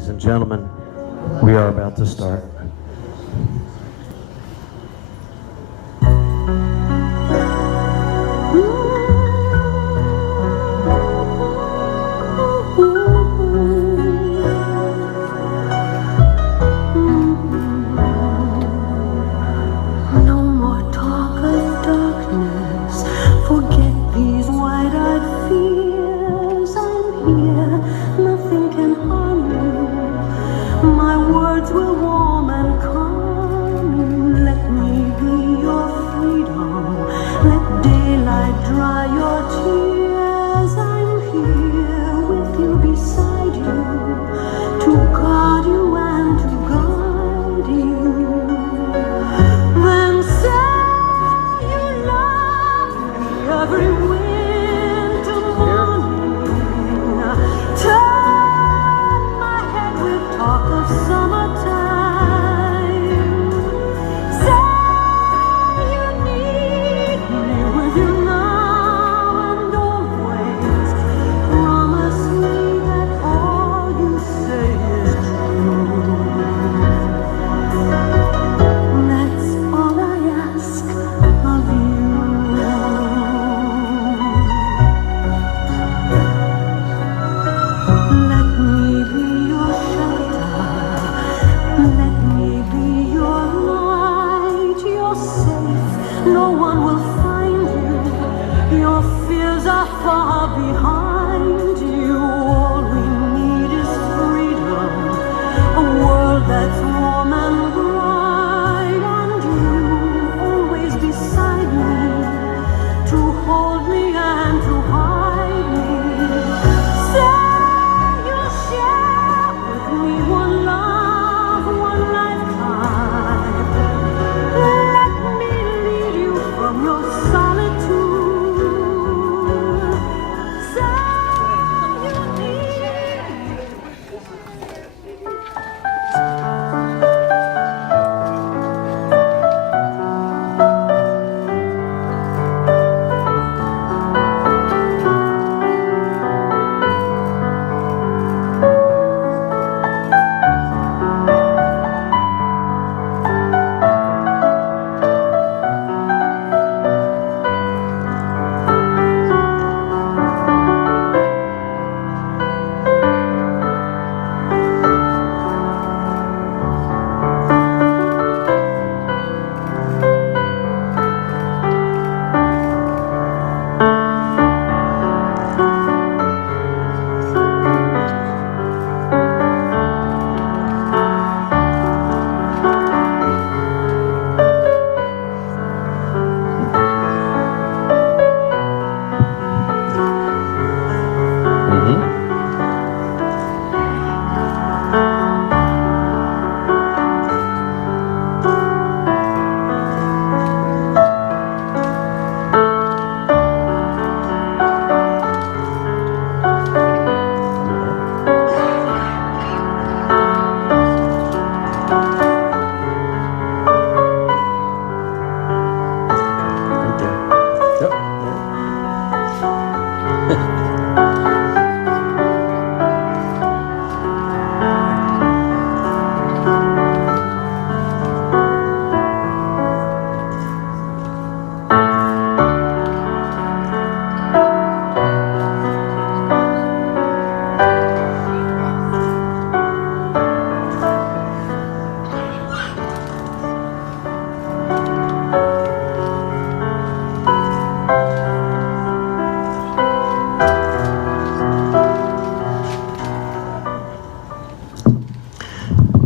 Ladies and gentlemen, we are about to start. No more talk of darkness. Forget these wide-eyed fears. I'm here. Nothing can harm you. My words will warm and calm you. Let me be your freedom. Let daylight dry your tears. I'm here with you, beside you, to guard you and to guide you. Then say you love me every winter morning. Turn my head with talk of summertime. Say you need me with you now and always. Promise me that all you say is true. That's all I ask of you. Let me be your shelter. Let me be your light. You're safe. No one will find you. Your fears are far behind you. All we need is freedom. A world that's warm and bright, and you always beside me, to hold me and to hide me. Say you'll share with me one love, one lifetime. Let me lead you from your solitude. Say you need me. Right there. Yep.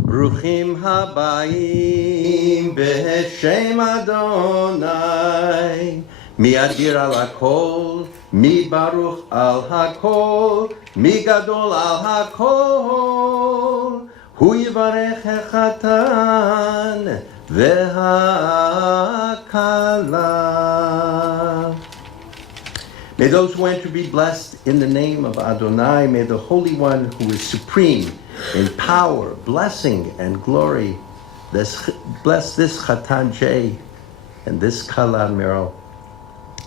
ברוכים הבאים בשם אדוני, מי אדיר על הכל, מי ברוך על הכל, מי גדול על הכל, הוא יברך החתן והכלה. May those who enter be blessed in the name of Adonai. May the Holy One who is supreme in power, blessing, and glory bless this Chatan J and this Kala Merril.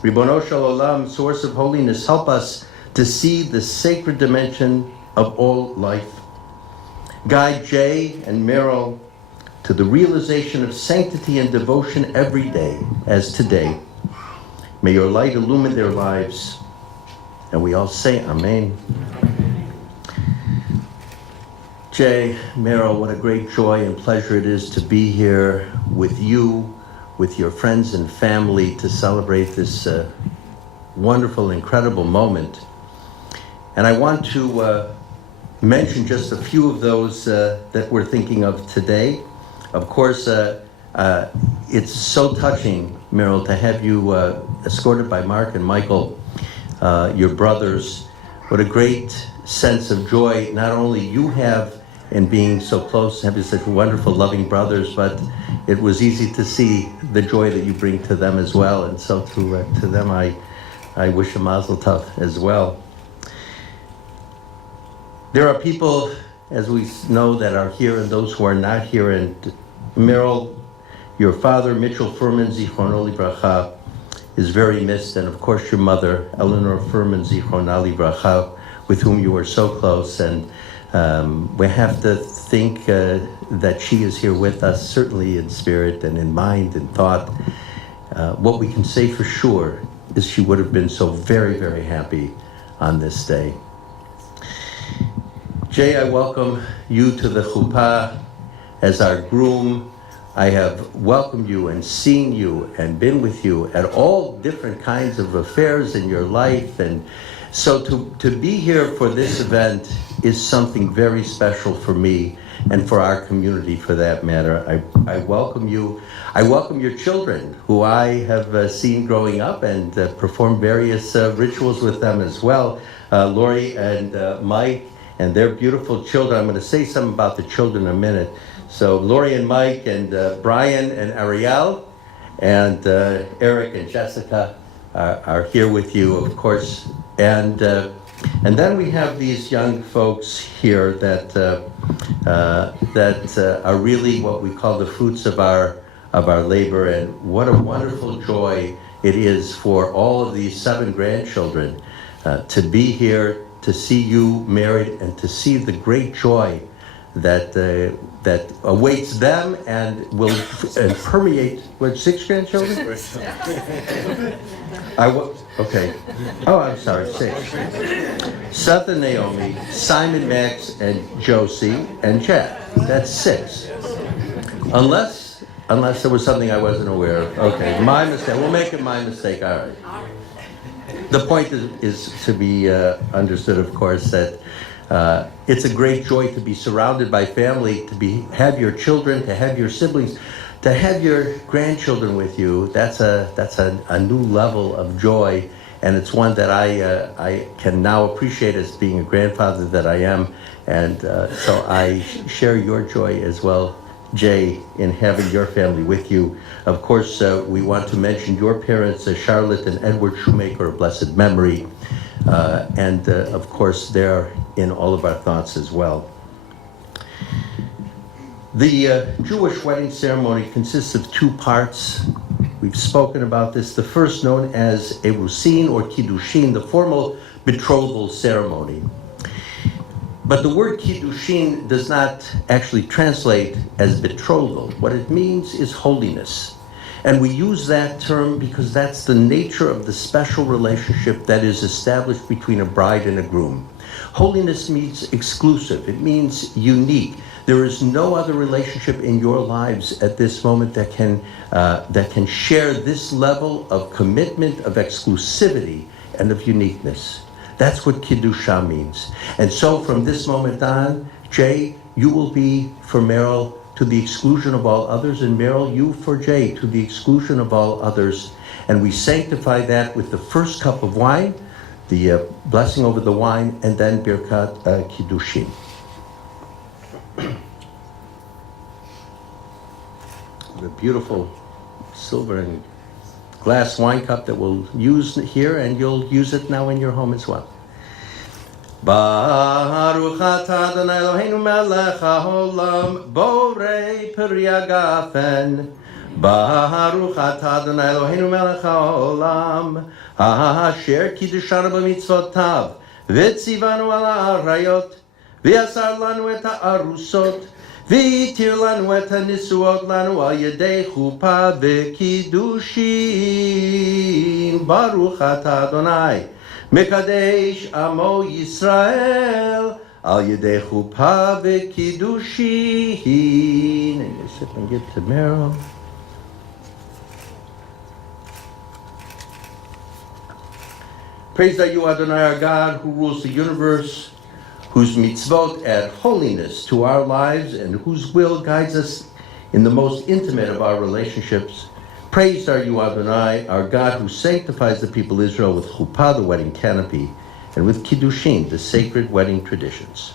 Ribono Shel Olam, source of holiness, help us to see the sacred dimension of all life. Guide Jay and Merril to the realization of sanctity and devotion every day, as today. May your light illumine their lives. And we all say Amen. Jay, Merril, what a great joy and pleasure it is to be here with you, with your friends and family, to celebrate this wonderful, incredible moment. And I want to mention just a few of those that we're thinking of today. Of course, it's so touching, Merril, to have you escorted by Mark and Michael, your brothers. What a great sense of joy not only you have in being so close, having such wonderful, loving brothers, but it was easy to see the joy that you bring to them as well. And so to them, I wish a mazel tov as well. There are people, as we know, that are here and those who are not here. And Merril, your father, Mitchell Furman, Zichrono Livracha, is very missed. And of course, your mother, Eleanor Furman, Zichrono Livracha, with whom you were so close. And we have to think that she is here with us, certainly in spirit and in mind and thought. What we can say for sure is she would have been so very, very happy on this day. Jay, I welcome you to the chuppah as our groom. I have welcomed you and seen you and been with you at all different kinds of affairs in your life. And so to be here for this event is something very special for me and for our community, for that matter. I welcome you. I welcome your children, who I have seen growing up and perform various rituals with them as well. Lori and Mike and their beautiful children. I'm going to say something about the children in a minute. So Lori and Mike and Brian and Ariel and Eric and Jessica are here with you, of course. And then we have these young folks here that are really what we call the fruits of our labor. And what a wonderful joy it is for all of these 7 grandchildren to be here, to see you married, and to see the great joy that awaits them and will permeate. What, 6 grandchildren? Okay. Oh, I'm sorry, 6. Seth and Naomi, Simon, Max, and Josie, and Chad. That's 6. Unless there was something I wasn't aware of. Okay, my mistake. We'll make it my mistake. All right. The point is to be understood, of course, that it's a great joy to be surrounded by family, to have your children, to have your siblings, to have your grandchildren with you. That's a new level of joy, and it's one that I can now appreciate as being a grandfather that I am, and so I share your joy as well, Jay, in having your family with you. Of course, we want to mention your parents, Charlotte and Edward Shoemaker, of blessed memory, and of course they're in all of our thoughts as well. The Jewish wedding ceremony consists of 2 parts. We've spoken about this. The first, known as Erusin or Kiddushin, the formal betrothal ceremony. But the word Kiddushin does not actually translate as betrothal. What it means is holiness. And we use that term because that's the nature of the special relationship that is established between a bride and a groom. Holiness means exclusive. It means unique. There is no other relationship in your lives at this moment that can share this level of commitment, of exclusivity, and of uniqueness. That's what Kiddusha means. And so from this moment on, Jay, you will be for Merril to the exclusion of all others, and Merril, you for Jay to the exclusion of all others. And we sanctify that with the first cup of wine, the blessing over the wine, and then Birkat Kiddushin. The beautiful silver and glass wine cup that we'll use here, and you'll use it now in your home as well. Baruch atah Adonai Eloheinu melech haolam borei peri hagafen. Baruch atah Adonai Eloheinu melech haolam asher kiddushanu b'mitzvotav v'tzivanu al ha'arayot ויסר לנו את הארוסות, והתיר לנו את הנישואות לנו על ידי חופה וקידושין. ברוך אתה אדוני, מקדש עמו ישראל, על ידי חופה וקידושין. And you sit and get to Merril. Praise are you, Adonai, our God, who rules the universe, whose mitzvot add holiness to our lives, and whose will guides us in the most intimate of our relationships. Praised are you, Adonai, our God, who sanctifies the people Israel with chuppah, the wedding canopy, and with kiddushin, the sacred wedding traditions.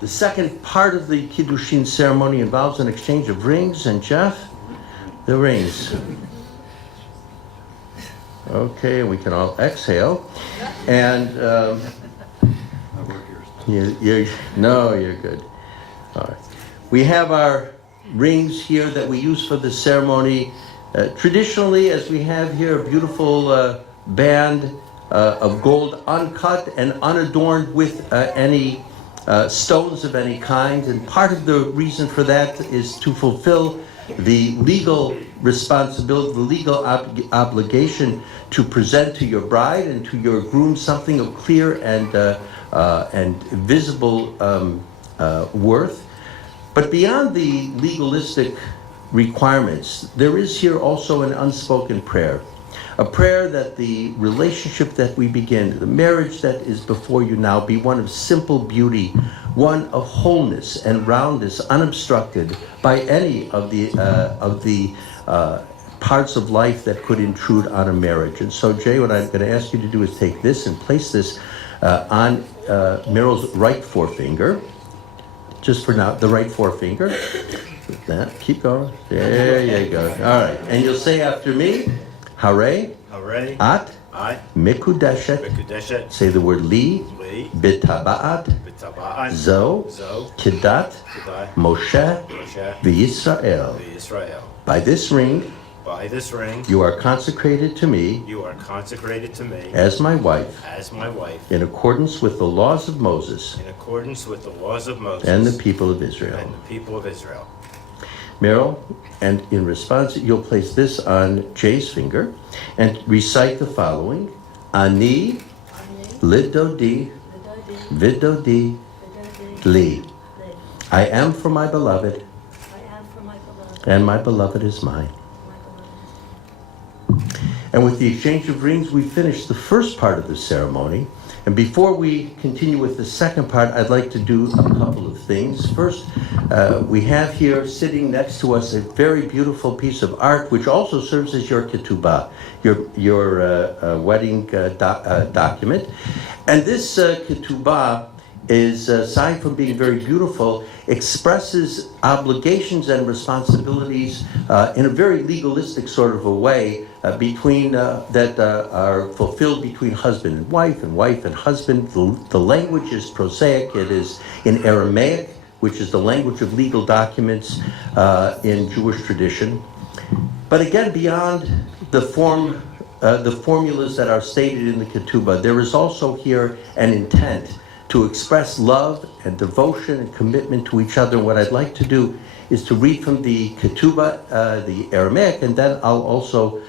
The second part of the kiddushin ceremony involves an exchange of rings, and Jeff, the rings. Okay, we can all exhale. And you're good. All right. We have our rings here that we use for the ceremony. Traditionally, as we have here, a beautiful band of gold, uncut and unadorned with any stones of any kind. And part of the reason for that is to fulfill the legal responsibility, the legal obligation to present to your bride and to your groom something of clear and visible worth. But beyond the legalistic requirements, there is here also an unspoken prayer. A prayer that the relationship that we begin, the marriage that is before you now, be one of simple beauty, one of wholeness and roundness, unobstructed by any of the parts of life that could intrude on a marriage. And so, Jay, what I'm going to ask you to do is take this and place this on Merril's right forefinger. Just for now, the right forefinger. That, keep going. There you go. All right. And you'll say after me, Hare, At, Mekudeshet, say the word Li, Bitaba'at, Zo, Kedat, Moshe, V'Yisrael. By this ring, you are consecrated to me, as my wife, in accordance with the laws of Moses, and the people of Israel. Merril, and in response, you'll place this on Jay's finger and recite the following: Ani, Lidodi, Vidodi, Li. I am for my beloved, and my beloved is mine. And with the exchange of rings, we finish the first part of the ceremony. And before we continue with the second part, I'd like to do a couple of things. First, we have here sitting next to us a very beautiful piece of art, which also serves as your ketubah, your wedding document. And this ketubah is, aside from being very beautiful, expresses obligations and responsibilities in a very legalistic sort of a way that are fulfilled between husband and wife and husband. The language is prosaic. It is in Aramaic, which is the language of legal documents in Jewish tradition. But again, beyond the formulas that are stated in the ketubah, there is also here an intent to express love and devotion and commitment to each other. What I'd like to do is to read from the ketubah, the Aramaic, and then I'll also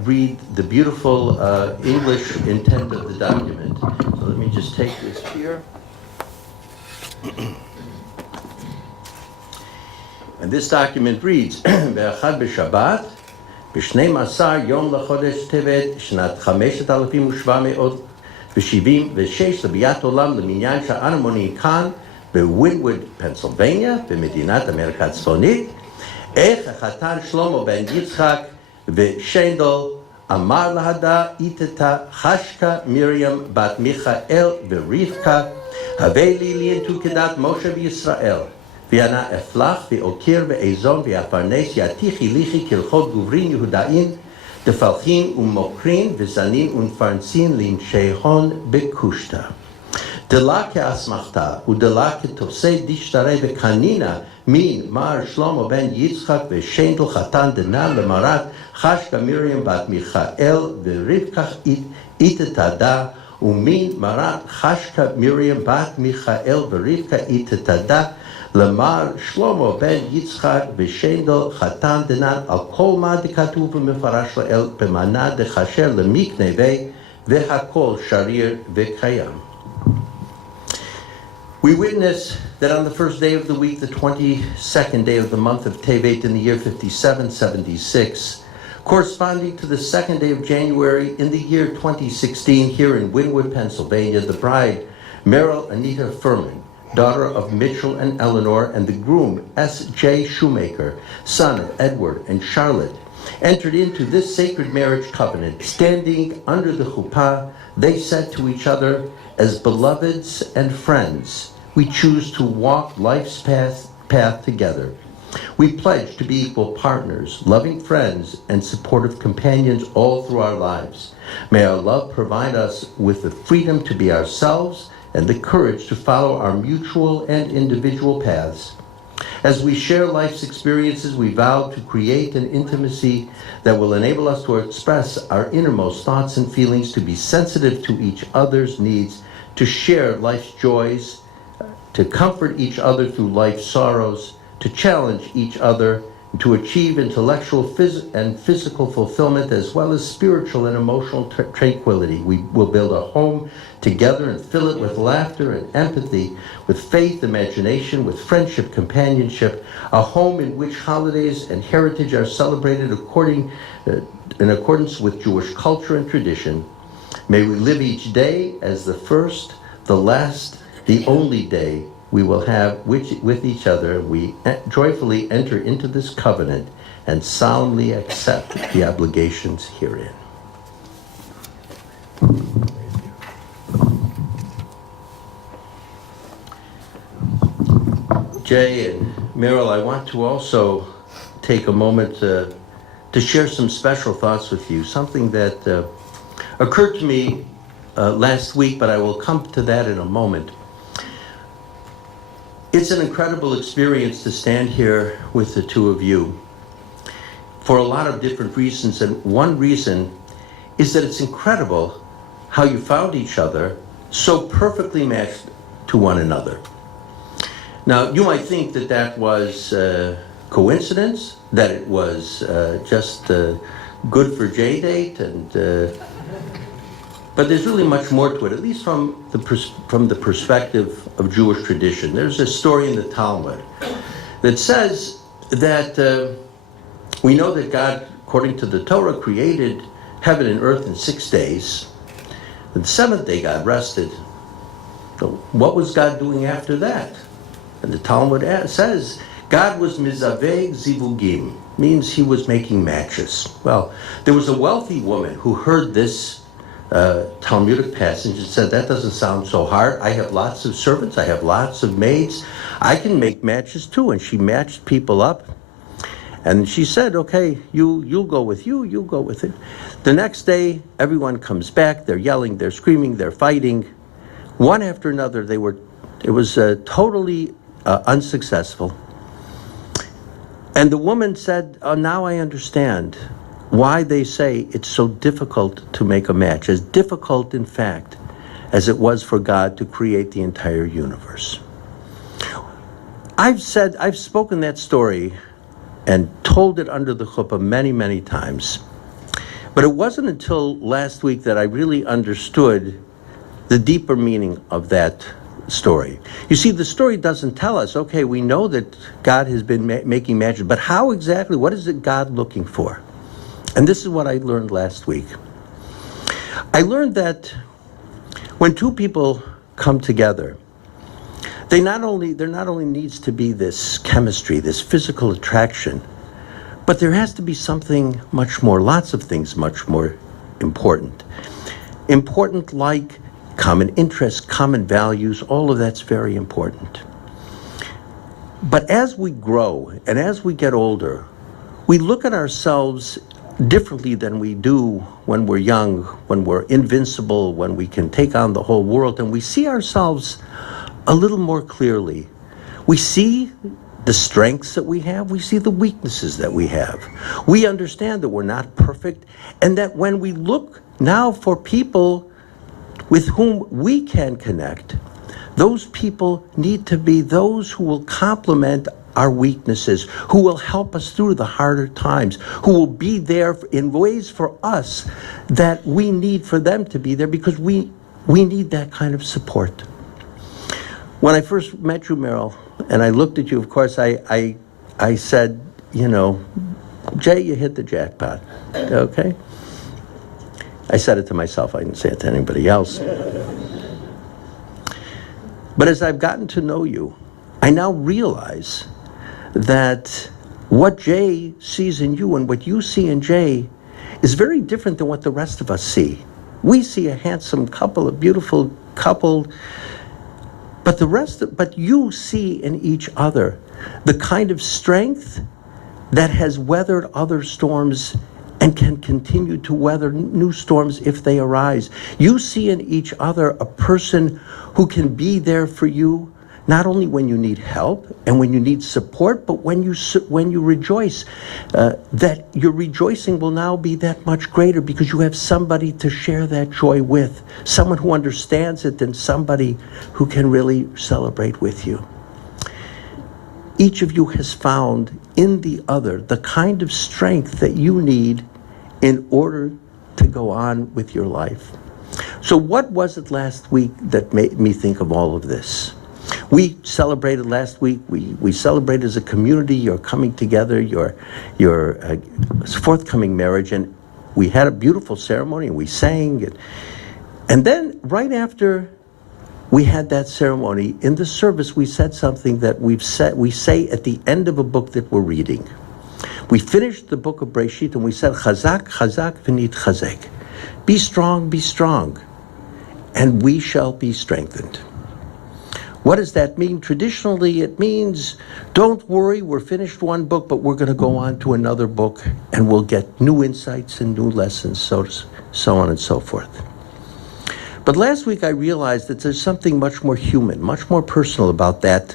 read the beautiful English intent of the document. So let me just take this here. And this document reads, Be'achad b'Shabbat, ב-12 יום לחודש טבת, שנת 5700 ו-76 לביאת עולם למניין שאנו מונים כאן בווינווד, פנסילבניה, במדינת אמריקה הצפונית, איך החתן שלמה בן יצחק ושנדל אמר להדה איתתה חשקה מרים בת מיכאל ורבקה, הווה לי ליינטו כדת משה וישראל, ואנה אפלח ואוקיר ואזון ואפרנס יתיכי ליכי כלכות גוברין יהודאין, דפלחין ומוקרין וזנין ונפרנסין לאנשי הון בקושטה. דלה כאסמכתה ודלה כתופסי דשתרי וקנינה מן מר שלמה בן יצחק ושנדל חתן דנן למרת חשקה מרים בת מיכאל ורבקה איתתדה Umin Marat Chashka Miriam Bat Michael Berivka Itatada Lamar Shlomo Ben Yitzchak Vishendel Chatan Denat Al Kol Ma Dikatuv Mefarash Lael Bemana Dechasher Lemikne Ve Vehakol Sharir Vekayam. We witness that on the first day of the week, the 22nd day of the month of Tevet in the year 5776, corresponding to the second day of January in the year 2016 here in Wynwood, Pennsylvania, the bride, Merril Anita Furman, daughter of Mitchell and Eleanor, and the groom, S.J. Shoemaker, son of Edward and Charlotte, entered into this sacred marriage covenant. Standing under the chuppah, they said to each other, as beloveds and friends, we choose to walk life's path together. We pledge to be equal partners, loving friends, and supportive companions all through our lives. May our love provide us with the freedom to be ourselves and the courage to follow our mutual and individual paths. As we share life's experiences, we vow to create an intimacy that will enable us to express our innermost thoughts and feelings, to be sensitive to each other's needs, to share life's joys, to comfort each other through life's sorrows, to challenge each other, to achieve intellectual and physical fulfillment, as well as spiritual and emotional tranquility. We will build a home together and fill it with laughter and empathy, with faith, imagination, with friendship, companionship, a home in which holidays and heritage are celebrated in accordance with Jewish culture and tradition. May we live each day as the first, the last, the only day we will have with each other. We joyfully enter into this covenant and solemnly accept the obligations herein. Jay and Merril, I want to also take a moment to share some special thoughts with you, something that occurred to me last week, but I will come to that in a moment. It's an incredible experience to stand here with the two of you for a lot of different reasons, and one reason is that it's incredible how you found each other so perfectly matched to one another. Now, you might think that that was coincidence, that it was just good for J-date, but there's really much more to it, at least from the perspective of Jewish tradition. There's a story in the Talmud that says that we know that God, according to the Torah, created heaven and earth in 6 days. And the seventh day God rested. So what was God doing after that? And the Talmud says God was mizaveg zivugim, means he was making matches. Well, there was a wealthy woman who heard this Talmudic passage and said, that doesn't sound so hard. I have lots of servants, I have lots of maids, I can make matches too. And she matched people up, and she said, okay, you'll go with you'll go with it. The next day, everyone comes back, they're yelling, they're screaming, they're fighting. One after another, it was totally unsuccessful. And the woman said, oh, now I understand why they say it's so difficult to make a match, as difficult, in fact, as it was for God to create the entire universe. I've spoken that story and told it under the chuppah many, many times. But it wasn't until last week that I really understood the deeper meaning of that story. You see, the story doesn't tell us, okay, we know that God has been making matches, but how exactly, what is it God looking for? And this is what I learned last week. I learned that when two people come together, there not only needs to be this chemistry, this physical attraction, but there has to be something much more, lots of things much more important. Important like common interests, common values, all of that's very important. But as we grow and as we get older, we look at ourselves differently than we do when we're young, when we're invincible, when we can take on the whole world, and we see ourselves a little more clearly. We see the strengths that we have, we see the weaknesses that we have. We understand that we're not perfect, and that when we look now for people with whom we can connect, those people need to be those who will complement our weaknesses, who will help us through the harder times, who will be there in ways for us that we need for them to be there, because we need that kind of support. When I first met you, Merril, and I looked at you, of course, I said, Jay, you hit the jackpot, okay? I said it to myself, I didn't say it to anybody else. But as I've gotten to know you, I now realize that what Jay sees in you and what you see in Jay is very different than what the rest of us see. We see a handsome couple, a beautiful couple, but you see in each other the kind of strength that has weathered other storms and can continue to weather new storms if they arise. You see in each other a person who can be there for you, not only when you need help and when you need support, but when you rejoice, that your rejoicing will now be that much greater because you have somebody to share that joy with, someone who understands it, and somebody who can really celebrate with you. Each of you has found in the other the kind of strength that you need in order to go on with your life. So what was it last week that made me think of all of this? We celebrated last week, we celebrated as a community your coming together, your forthcoming marriage, and we had a beautiful ceremony, and we sang, and then right after we had that ceremony, in the service we said something that we say at the end of a book that we're reading. We finished the book of Breshit and we said, Chazak, Chazak, v'nit chazek. Be strong, and we shall be strengthened. What does that mean? Traditionally, it means, don't worry, we're finished one book, but we're going to go on to another book, and we'll get new insights and new lessons, so on and so forth. But last week I realized that there's something much more human, much more personal about that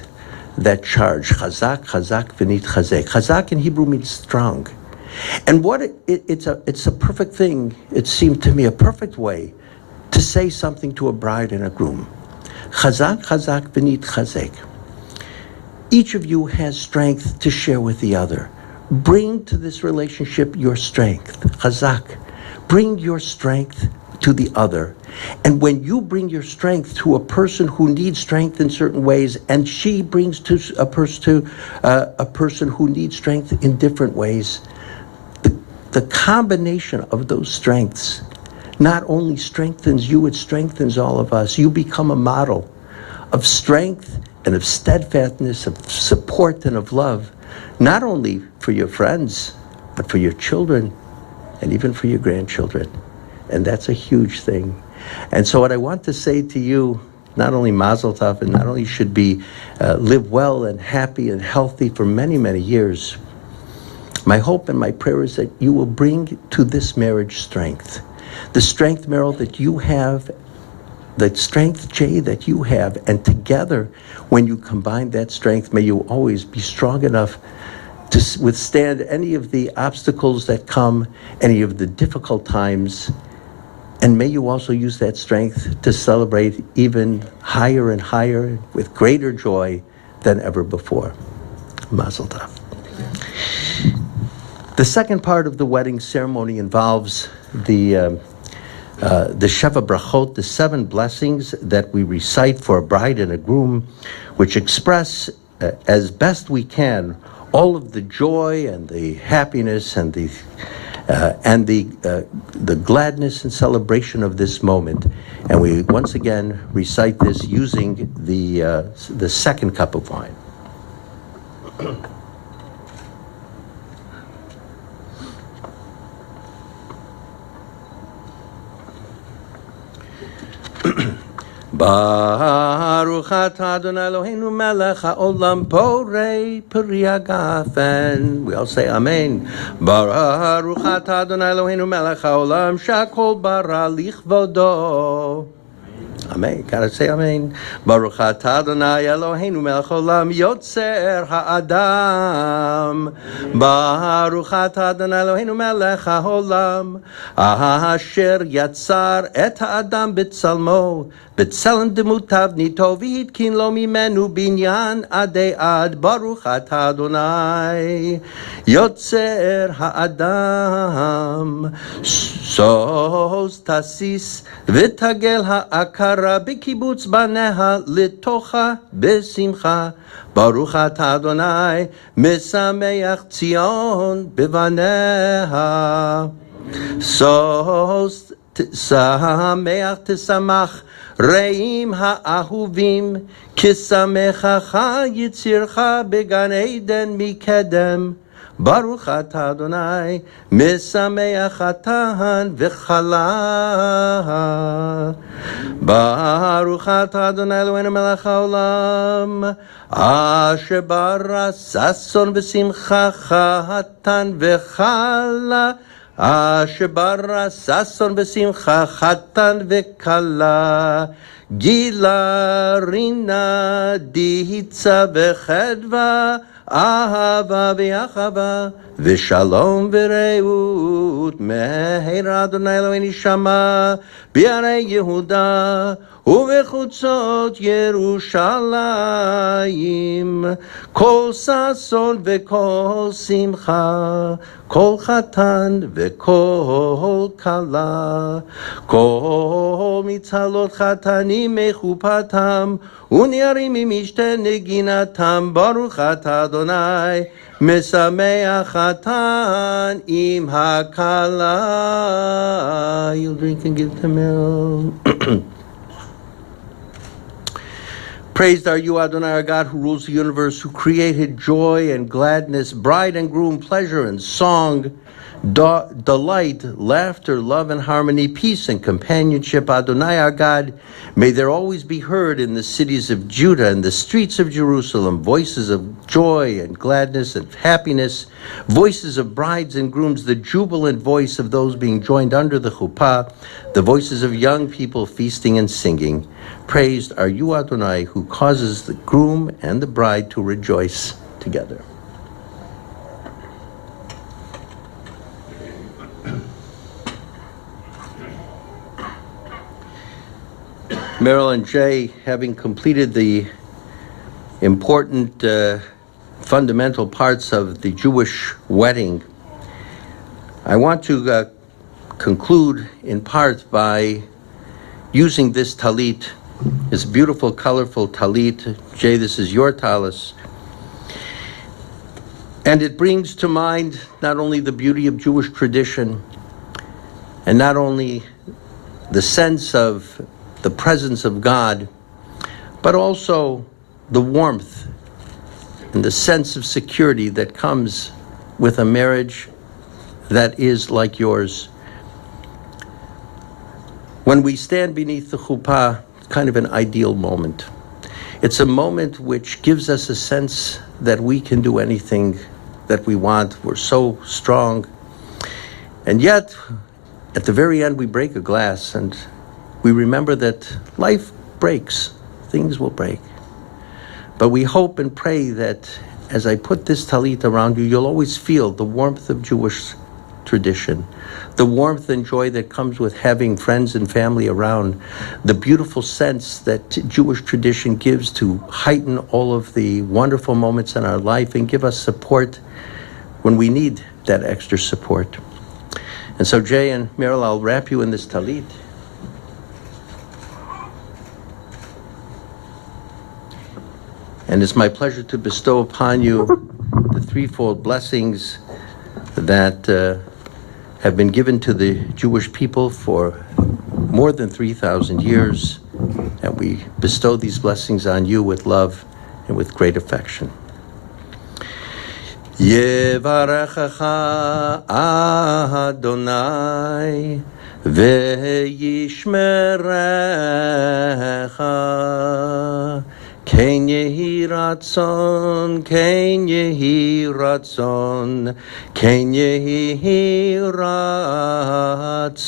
charge. Chazak, chazak, v'nit chazek. Chazak in Hebrew means strong. And what it's a perfect thing, it seemed to me, a perfect way to say something to a bride and a groom. Chazak, chazak, v'nit chazek. Each of you has strength to share with the other. Bring to this relationship your strength. Chazak. Bring your strength to the other. And when you bring your strength to a person who needs strength in certain ways, and she brings to a person who needs strength in different ways, the combination of those strengths not only strengthens you, it strengthens all of us. You become a model of strength and of steadfastness, of support and of love, not only for your friends, but for your children and even for your grandchildren. And that's a huge thing. And so what I want to say to you, not only Mazel Tov, and not only should be live well and happy and healthy for many, many years, my hope and my prayer is that you will bring to this marriage strength. The strength, Merril, that you have, the strength, Jay, that you have, and together, when you combine that strength, may you always be strong enough to withstand any of the obstacles that come, any of the difficult times, and may you also use that strength to celebrate even higher and higher with greater joy than ever before. Mazel tov. The second part of the wedding ceremony involves the Sheva Brachot, the 7 blessings that we recite for a bride and a groom, which express as best we can all of the joy and the happiness and the gladness and celebration of this moment. And we once again recite this using the second cup of wine. Baruch atah Adonai Eloheinu melech haolam borei peri hagafen. We all say Amen. Baruch atah Adonai Eloheinu melech haolam shakol bara lichvodo. Amen. Gotta say amen. Baruch atah Adonai Eloheinu melech olam yotzer ha'adam. Baruch atah Adonai Eloheinu melech ha'olam. Asher yatzar et ha'adam b'tzalmo. B'tzelem demutav nito v'hitkin lo mimenu binyan adei ad. Baruch atah Adonai yotzer ha'adam. Sos tasis v'tagel ha'akara b'kibutz baneha litocha b'simcha. Baruch atah Adonai mesameach Tzion b'vaneha. Sos sameach tisamach reim ha'ahuvim kisamechacha yitzircha began Eden mikedem. Baruch atah Adonai mesameach atan v'chala. Baruch atah Adonai Eloheinu melech haolam asher bara sason v'simcha chatan v'chala. Asher bara sason v'simcha chatan v'kala. Gila rina dihitza v'chedva. Ahava v'achava v'shalom v'reut meher Adonai Eloheinu shama b'arei Yehuda u'v'chutzot Yerushalayim kol sason v'kol simcha kol chatan v'kol kala kol mitzalot chatanim mechupatam Uniarim imishte neginatam Baruch atah Adonai mesameach atan im hakala. You'll drink and give to Merril. Praised are you, Adonai, our God, who rules the universe, who created joy and gladness, bride and groom, pleasure and song, delight, laughter, love and harmony, peace and companionship. Adonai, our God, may there always be heard in the cities of Judah and the streets of Jerusalem voices of joy and gladness and happiness, voices of brides and grooms, the jubilant voice of those being joined under the chuppah, the voices of young people feasting and singing. Praised are you, Adonai, who causes the groom and the bride to rejoice together. Merril and Jay, having completed the important fundamental parts of the Jewish wedding, I want to conclude in part by using this talit, this beautiful, colorful talit. Jay, this is your talis. And it brings to mind not only the beauty of Jewish tradition and not only the sense of the presence of God, but also the warmth and the sense of security that comes with a marriage that is like yours. When we stand beneath the chuppah, it's kind of an ideal moment. It's a moment which gives us a sense that we can do anything that we want. We're so strong. And yet, at the very end, we break a glass and we remember that life breaks, things will break. But we hope and pray that as I put this talit around you, you'll always feel the warmth of Jewish tradition, the warmth and joy that comes with having friends and family around, the beautiful sense that Jewish tradition gives to heighten all of the wonderful moments in our life and give us support when we need that extra support. And so Jay and Merril, I'll wrap you in this talit. And it's my pleasure to bestow upon you the threefold blessings that have been given to the Jewish people for more than 3,000 years. And we bestow these blessings on you with love and with great affection. Yevarechecha Adonai ve'yishmerecha Ken yehi ratzon, ken yehi ratzon, ken yehi ratzon.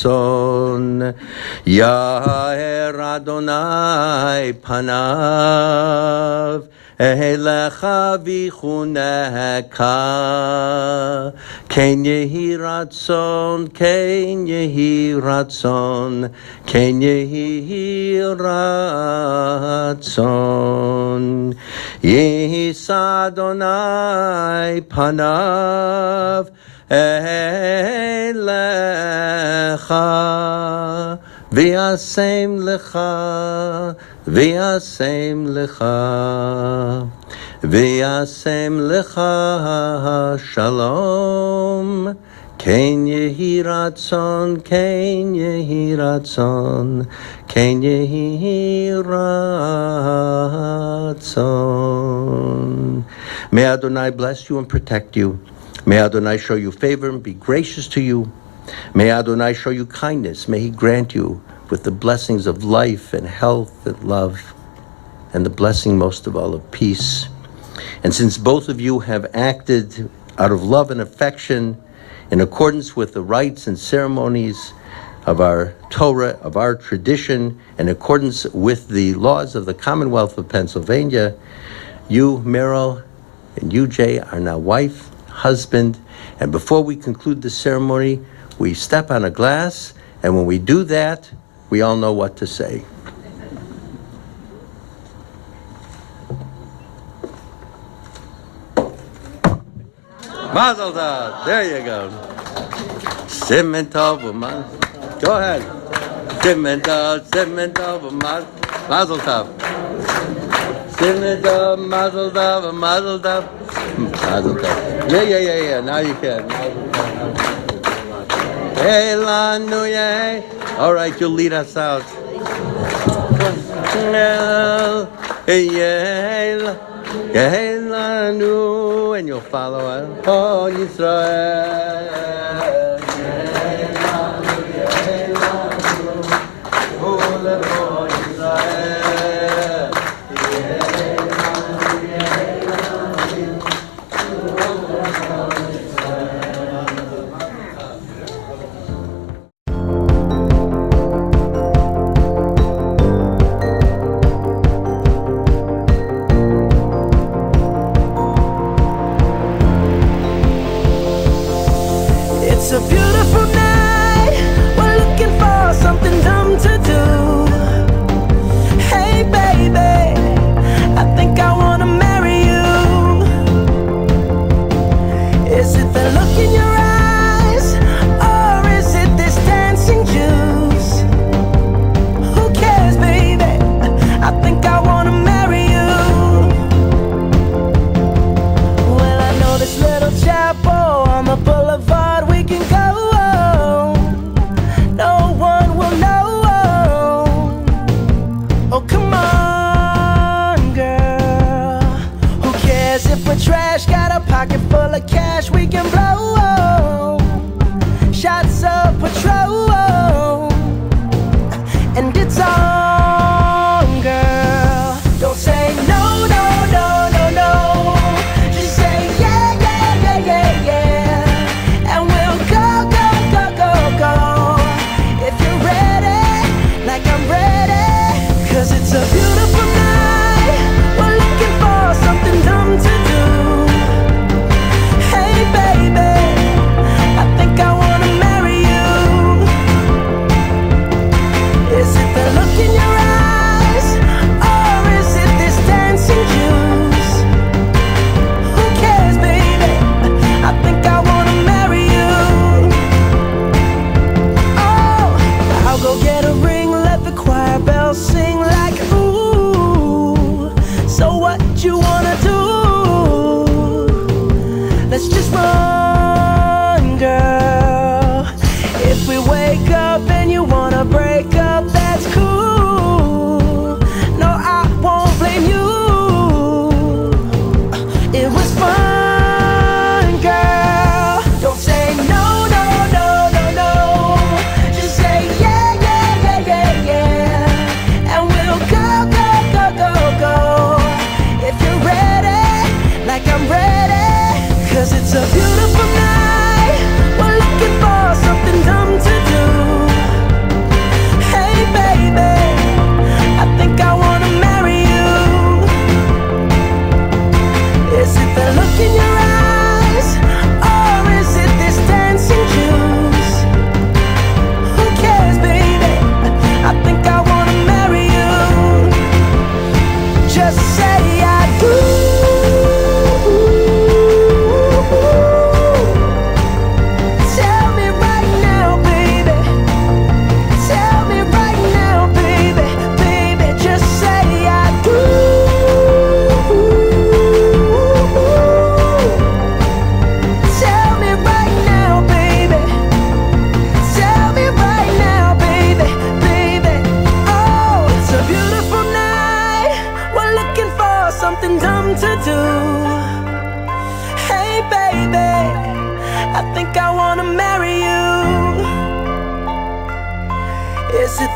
Yaher Adonai panav, Elecha vichuneka. Ken yehi ratzon, ken yehi ratzon, ken yehi ratzon. Yis Adonai panav elecha, v'yasem lecha, v'yasem lecha, v'yasem lecha shalom. Ken yehi ratzon, ken yehi ratzon, ken yehi ratzon. May Adonai bless you and protect you. May Adonai show you favor and be gracious to you. May Adonai show you kindness. May He grant you with the blessings of life and health and love, and the blessing most of all of peace. And since both of you have acted out of love and affection in accordance with the rites and ceremonies of our Torah, of our tradition, in accordance with the laws of the Commonwealth of Pennsylvania, you, Merril, and you, Jay, are now wife, husband. And before we conclude the ceremony, we step on a glass, and when we do that, we all know what to say. Mazel tov. There you go. Simen tov u'man. Go ahead. Simen tov u'man. Mazel tov. Simen tov, mazel tov, mazel tov. Mazel tov. Yeah. Now you can. Hey, lanu, yay. All right, you'll lead us out. Hey, lanu, and you'll follow us. Oh, Yisrael. It's a beautiful night. We're looking for something dumb to do. Hey baby, I think I wanna marry you. Is it the look in your eyes, or is it this dancing juice? Who cares, baby? I think I wanna marry you. Well, I know this little chapel on the boulevard we can go. No one will know. Oh, come on, girl. Who cares if we're trash? Got a pocket full of cash we can blow. Shots of Patrol, and it's on, girl. Don't say no, no, no, no, no. Just say yeah, yeah, yeah, yeah, yeah. And we'll go, go, go, go, go. If you're ready, like I'm ready. 'Cause it's a beautiful night. We're looking for something dumb to do. Hey baby, I think I wanna marry you. Is it the look in your eyes, or is it this dancing juice? Who cares, baby? I think I wanna marry you. Oh, I'll go get a ring, let the choir bells sing like ooh. So what you wanna do? Let's just run, girl. If we wake up and you wanna break up, that's cool. No, I won't blame you. It was fun, girl. Don't say no, no, no, no, no. Just say yeah, yeah, yeah, yeah, yeah. And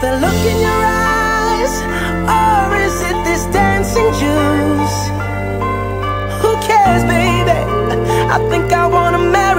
the look in your eyes, or is it this dancing juice? Who cares, baby? I think I wanna marry